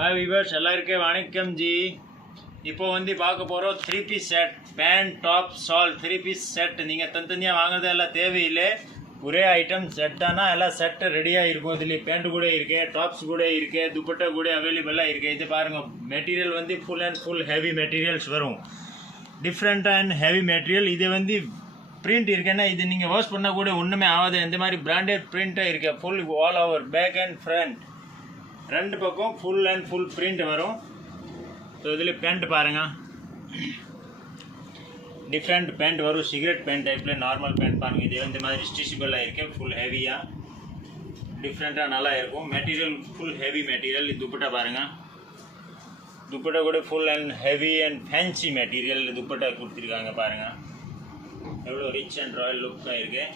हाय viewers எல்லாருக்கே வணக்கம் G. இப்போ வந்து பார்க்க போறோம் 3 பீஸ் செட் பேண்ட் டாப் சால் 3 பீஸ் செட். நீங்க தனித்தனியா வாங்குறது எல்லாம் தேவையில்லை, ஒரே ஐட்டம் செட்டானா எல்லாம் செட் ரெடியா இருக்கும். இதுல பேண்ட் கூட இருக்கு, டாப்ஸ் கூட இருக்கு, துப்பட்டா கூட அவைலபிளா இருக்கு. இது பாருங்க, மெட்டீரியல் வந்து full and full heavy materials வரும், டிஃப்ரெண்ட் அண்ட் ஹெவி மெட்டீரியல். இது வந்து பிரிண்ட் இருக்குன்னா இது நீங்கள் வாஷ் பண்ணால் கூட ஒன்றுமே ஆகாது. இந்த மாதிரி பிராண்டட் பிரிண்ட்டாக இருக்கு, full all over back and front ரெண்டு பக்கம் ஃபுல் அண்ட் ஃபுல் பிரிண்ட் வரும். ஸோ இதில் பேண்ட் பாருங்கள், டிஃப்ரெண்ட் பேண்ட் வரும், சிகரெட் பேண்ட் டைப்பில் நார்மல் பேண்ட் பாருங்கள். இது இந்த மாதிரி ஸ்டிச்சபிளாக இருக்கு, ஃபுல் ஹெவியாக டிஃப்ரெண்ட்டாக நல்லா இருக்கும். Material full heavy material. இது துப்பட்டா பாருங்கள், துப்பட்டா கூட full and heavy and fancy material dupatta கொடுத்துருக்காங்க பாருங்கள். எவ்வளோ ரிச் அண்ட் ராயல் லுக்காக இருக்கு.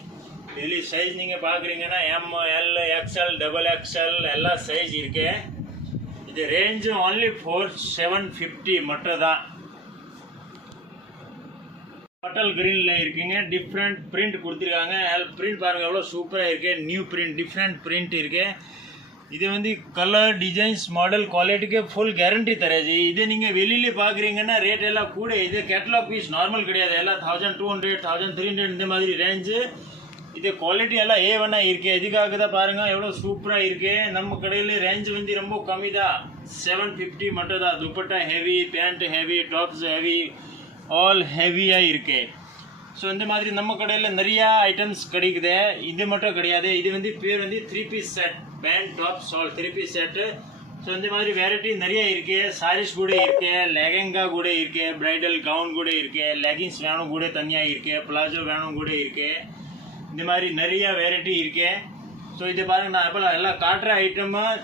இதில் சைஸ் நீங்கள் பார்க்குறீங்கன்னா M, L, XL, double XL எல்லா சைஸ் இருக்கு. இது ரேஞ்சு ஒன்லி 4750 மட்டும் தான். பாட்டல் கிரீனில் இருக்குங்க, டிஃப்ரெண்ட் பிரிண்ட் கொடுத்துருக்காங்க. பிரிண்ட் பாருங்கள் எவ்வளோ சூப்பராக இருக்கு, நியூ பிரிண்ட், டிஃப்ரெண்ட் பிரிண்ட் இருக்கு. இது வந்து கலர், டிசைன்ஸ், மாடல், குவாலிட்டிக்கு ஃபுல் கேரண்டி தரேஜி. இது நீங்கள் வெளியில் பார்க்குறீங்கன்னா ரேட் எல்லாம் கூட. இது கேட்டலாக் பீஸ் நார்மல் கிடையாது, எல்லாம் 1200 1300 இந்த மாதிரி ரேஞ்சு. இது குவாலிட்டி எல்லாம் A1 இருக்கு. இதுக்காக தான் பாருங்கள் எவ்வளோ சூப்பராக இருக்கு. நம்ம கடையில் ரேஞ்சு வந்து ரொம்ப கம்மி தான், 750 மட்டும் தான். Dupatta heavy, pant heavy, tops heavy, all ஹெவியாக இருக்கு. ஸோ இந்த மாதிரி நம்ம கடையில் நிறையா ஐட்டம்ஸ் கிடைக்குது, இது மட்டும் கிடையாது. இது வந்து பேர் வந்து 3 பீஸ் செட் பேண்ட் டாப் சால் 3 பீஸ் செட்டு. ஸோ இந்த மாதிரி வெரைட்டி நிறைய இருக்குது. சாரீஸ் கூட இருக்குது, லெஹங்கா கூட இருக்குது, ப்ரைடல் கவுன் கூட இருக்குது, லெகின்ஸ் வேணும் கூட தனியாக இருக்குது, பிளாஜோ வேணும் கூட இருக்குது. இந்த மாதிரி நிறையா வெரைட்டி இருக்குது. ஸோ இது பாருங்கள், நான் இப்போ எல்லாம் காட்டுற ஐட்டமாக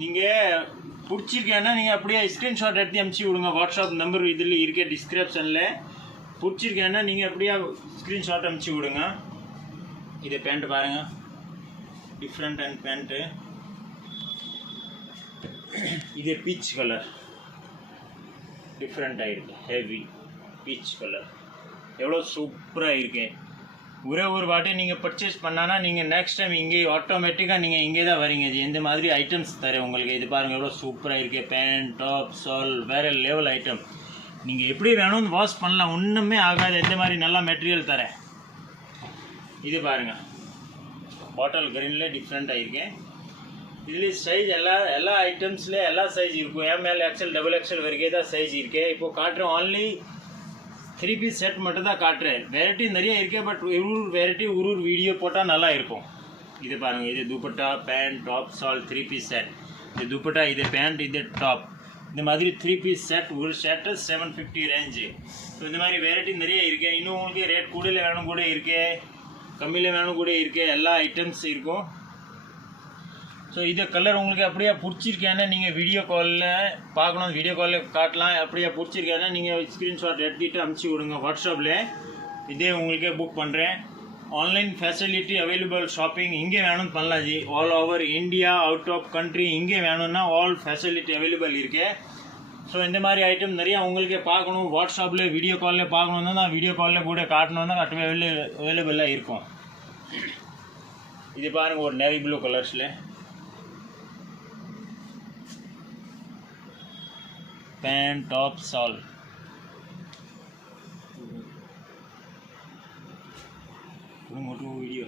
நீங்கள் பிடிச்சிருக்கேன்னா நீங்கள் அப்படியே ஸ்க்ரீன்ஷாட் எடுத்து அனுப்பிச்சி விடுங்க. வாட்ஸ்அப் நம்பர் இதில் இருக்க டிஸ்கிரிப்ஷனில். பிடிச்சிருக்கேன்னா நீங்கள் அப்படியே ஸ்க்ரீன்ஷாட் அனுப்பிச்சி விடுங்க. இது பேண்ட்டு பாருங்கள், டிஃப்ரெண்ட் அண்ட் பேண்ட்டு. இது பீச் கலர், டிஃப்ரெண்ட் ஆகிருக்கு, ஹெவி பீச் கலர் எவ்வளோ சூப்பராக இருக்கு. ஒரே ஒரு வாட்டி நீங்கள் பர்ச்சேஸ் பண்ணானா நீங்கள் நெக்ஸ்ட் டைம் இங்கே ஆட்டோமேட்டிக்காக நீங்கள் இங்கே தான் வரீங்க. இது எந்த மாதிரி ஐட்டம்ஸ் தரேன் உங்களுக்கு. இது பாருங்கள் எவ்வளோ சூப்பராக இருக்கு, பேண்ட் டாப் சால் வேறு லெவல் ஐட்டம். நீங்கள் எப்படி வேணும்னு வாஷ் பண்ணலாம், ஒன்றுமே ஆகாது. எந்த மாதிரி நல்லா மெட்டீரியல் தரேன். இது பாருங்கள், பாட்டில் கிரீனில் டிஃப்ரெண்ட்டாக இருக்கு. இதில் சைஸ் எல்லா ஐட்டம்ஸில் எல்லா சைஸ் இருக்கும், எம்எல், எக்ஸ்எல், டபுள் எக்ஸ்எல் வரைக்கும் தான் சைஸ் இருக்கு. இப்போது காட்டுறேன் ஒன்லி 3 பீஸ் செட் மட்டும் தான் காட்டுறேன். வெரைட்டி நிறைய இருக்கு, பட் ஒரு வெரைட்டி ஒரு வீடியோ போட்டால் நல்லா இருக்கும். இது பாருங்கள், இது துப்பட்டா பேண்ட் டாப் சால் 3 பீஸ் செட். இது துப்பட்டா, இது பேண்ட், இது டாப். இந்த மாதிரி 3 பீஸ் செட், ஒரு செட்டு 750 ரேஞ்சு. ஸோ இந்த மாதிரி வெரைட்டி நிறைய இருக்கு. இன்னும் உங்களுக்கு ரேட் கூடல வேணும் கூட இருக்கு, கம்மியில் வேணும் கூட இருக்கு, எல்லா ஐட்டம்ஸ் இருக்கும். ஸோ இது கலர் உங்களுக்கு அப்படியே பிடிச்சிருக்கேன்னா நீங்கள் வீடியோ காலில் பார்க்கணும், வீடியோ காலில் காட்டலாம். அப்படியே பிடிச்சிருக்கேன்னா நீங்கள் ஸ்க்ரீன்ஷாட் எடுத்துகிட்டு அனுப்பிச்சி விடுங்க வாட்ஸ்அப்பில். இதே உங்களுக்கே புக் பண்ணுறேன். ஆன்லைன் ஃபெசிலிட்டி அவைலபிள், ஷாப்பிங் இங்கே வேணும்னு பண்ணலாம் ஜி. All over India, out of country இங்கே வேணும்னா ஆல் ஃபெசிலிட்டி அவைலபிள் இருக்குது. ஸோ இந்த மாதிரி ஐட்டம் நிறையா உங்களுக்கே பார்க்கணும், வாட்ஸ்அப்பில் வீடியோ காலில் பார்க்கணுன்னா நான் வீடியோ காலில் கூட காட்டணுன்னா அவைலபிளாக இருக்கும். இது பாருங்கள், ஒரு நேவி ப்ளூ கலர்ஸில் पैंट टॉप सॉल मोटो वीडियो